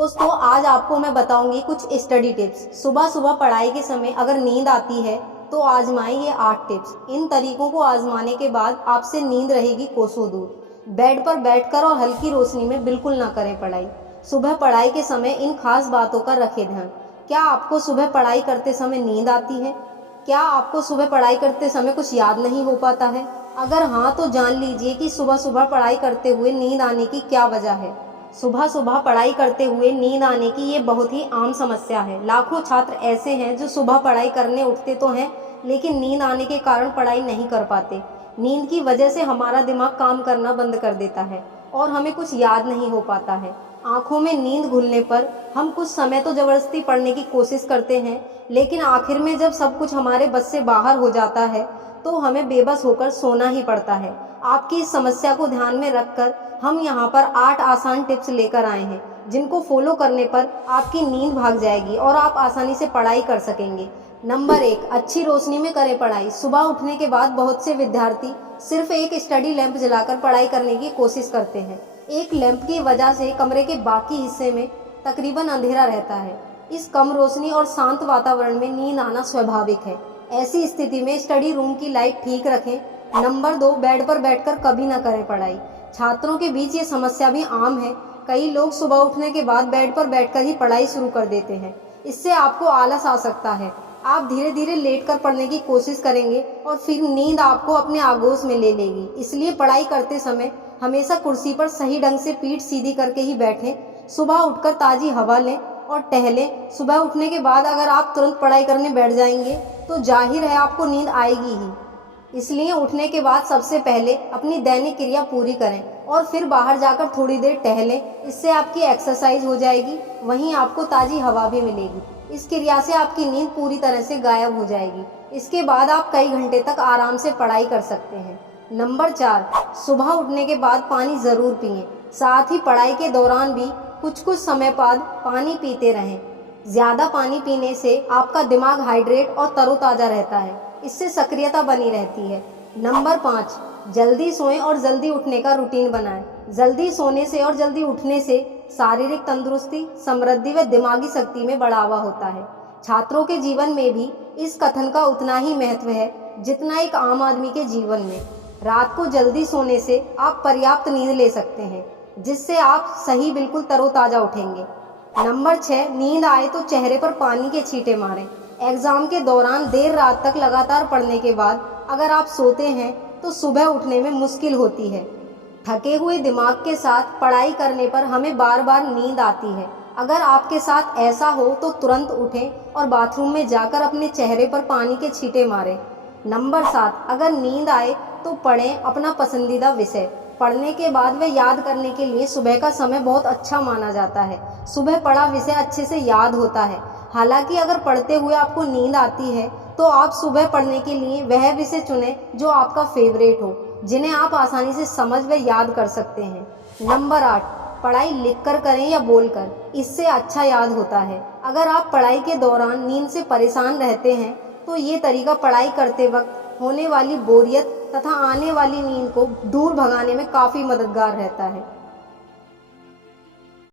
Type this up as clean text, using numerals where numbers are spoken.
दोस्तों आज आपको मैं बताऊंगी कुछ स्टडी टिप्स। सुबह सुबह पढ़ाई के समय अगर नींद आती है तो आजमाएं ये 8 टिप्स। इन तरीकों को आजमाने के बाद आपसे नींद रहेगी कोसों दूर। बेड पर बैठकर और हल्की रोशनी में बिल्कुल ना करें पढ़ाई। सुबह पढ़ाई के समय इन खास बातों का रखें ध्यान। क्या आपको सुबह पढ़ाई करते समय नींद आती है? क्या आपको सुबह पढ़ाई करते समय कुछ याद नहीं हो पाता है? अगर हाँ तो जान लीजिए कि सुबह सुबह पढ़ाई करते हुए नींद आने की क्या वजह है। सुबह सुबह पढ़ाई करते हुए नींद आने की ये बहुत ही आम समस्या है। लाखों छात्र ऐसे हैं जो सुबह पढ़ाई करने उठते तो हैं लेकिन नींद आने के कारण पढ़ाई नहीं कर पाते। नींद की वजह से हमारा दिमाग काम करना बंद कर देता है और हमें कुछ याद नहीं हो पाता है। आंखों में नींद घुलने पर हम कुछ समय तो जबरदस्ती पढ़ने की कोशिश करते हैं, लेकिन आखिर में जब सब कुछ हमारे बस से बाहर हो जाता है तो हमें बेबस होकर सोना ही पड़ता है। आपकी इस समस्या को ध्यान में रखकर हम यहाँ पर 8 आसान टिप्स लेकर आए हैं, जिनको फॉलो करने पर आपकी नींद भाग जाएगी और आप आसानी से पढ़ाई कर सकेंगे। नंबर 1, अच्छी रोशनी में करें पढ़ाई। सुबह उठने के बाद बहुत से विद्यार्थी सिर्फ एक स्टडी लैंप जलाकर पढ़ाई करने की कोशिश करते हैं। एक लैंप की वजह से कमरे के बाकी हिस्से में तकरीबन अंधेरा रहता है। इस कम रोशनी और शांत वातावरण में नींद आना स्वाभाविक है। ऐसी स्थिति में स्टडी रूम की लाइट ठीक रखें। नंबर 2, बेड पर बैठकर कभी ना करें पढ़ाई। छात्रों के बीच ये समस्या भी आम है। कई लोग सुबह उठने के बाद बेड पर बैठकर ही पढ़ाई शुरू कर देते हैं। इससे आपको आलस आ सकता है। आप धीरे धीरे लेटकर पढ़ने की कोशिश करेंगे और फिर नींद आपको अपने आगोश में ले लेगी। इसलिए पढ़ाई करते समय हमेशा कुर्सी पर सही ढंग से पीठ सीधी करके ही बैठें। सुबह उठकर ताज़ी हवा लें और टहलें। सुबह उठने के बाद अगर आप तुरंत पढ़ाई करने बैठ जाएंगे तो जाहिर है आपको नींद आएगी ही। इसलिए उठने के बाद सबसे पहले अपनी दैनिक क्रिया पूरी करें और फिर बाहर जाकर थोड़ी देर टहलें। इससे आपकी एक्सरसाइज हो जाएगी, वहीं आपको ताज़ी हवा भी मिलेगी। इस क्रिया से आपकी नींद पूरी तरह से गायब हो जाएगी। इसके बाद आप कई घंटे तक आराम से पढ़ाई कर सकते हैं। नंबर 4, सुबह उठने के बाद पानी ज़रूर पिएं। साथ ही पढ़ाई के दौरान भी कुछ कुछ समय बाद पानी पीते रहें। ज़्यादा पानी पीने से आपका दिमाग हाइड्रेट और तरोताज़ा रहता है। इससे सक्रियता बनी रहती है। नंबर 5, जल्दी सोएं और जल्दी उठने का रूटीन बनाएं। जल्दी सोने से और जल्दी उठने से शारीरिक तंदुरुस्ती, समृद्धि व दिमागी शक्ति में बढ़ावा होता है। छात्रों के जीवन में भी इस कथन का उतना ही महत्व है जितना एक आम आदमी के जीवन में। रात को जल्दी सोने से आप पर्याप्त नींद ले सकते हैं, जिससे आप सही बिल्कुल तरोताज़ा उठेंगे। नंबर 6, नींद आए तो चेहरे पर पानी के छींटे मारें। एग्ज़ाम के दौरान देर रात तक लगातार पढ़ने के बाद अगर आप सोते हैं तो सुबह उठने में मुश्किल होती है। थके हुए दिमाग के साथ पढ़ाई करने पर हमें बार बार नींद आती है। अगर आपके साथ ऐसा हो तो तुरंत उठें और बाथरूम में जाकर अपने चेहरे पर पानी के छींटे मारें। नंबर 7, अगर नींद आए तो पढ़ें अपना पसंदीदा विषय। पढ़ने के बाद वह याद करने के लिए सुबह का समय बहुत अच्छा माना जाता है। सुबह पढ़ा विषय अच्छे से याद होता है। हालांकि अगर पढ़ते हुए आपको नींद आती है तो आप सुबह पढ़ने के लिए वह विषय चुनें जो आपका फेवरेट हो, जिन्हें आप आसानी से समझ व याद कर सकते हैं। नंबर 8, पढ़ाई लिखकर करें या बोलकर, इससे अच्छा याद होता है। अगर आप पढ़ाई के दौरान नींद से परेशान रहते हैं तो ये तरीका पढ़ाई करते वक्त होने वाली बोरियत तथा आने वाली नींद को दूर भगाने में काफ़ी मददगार रहता है।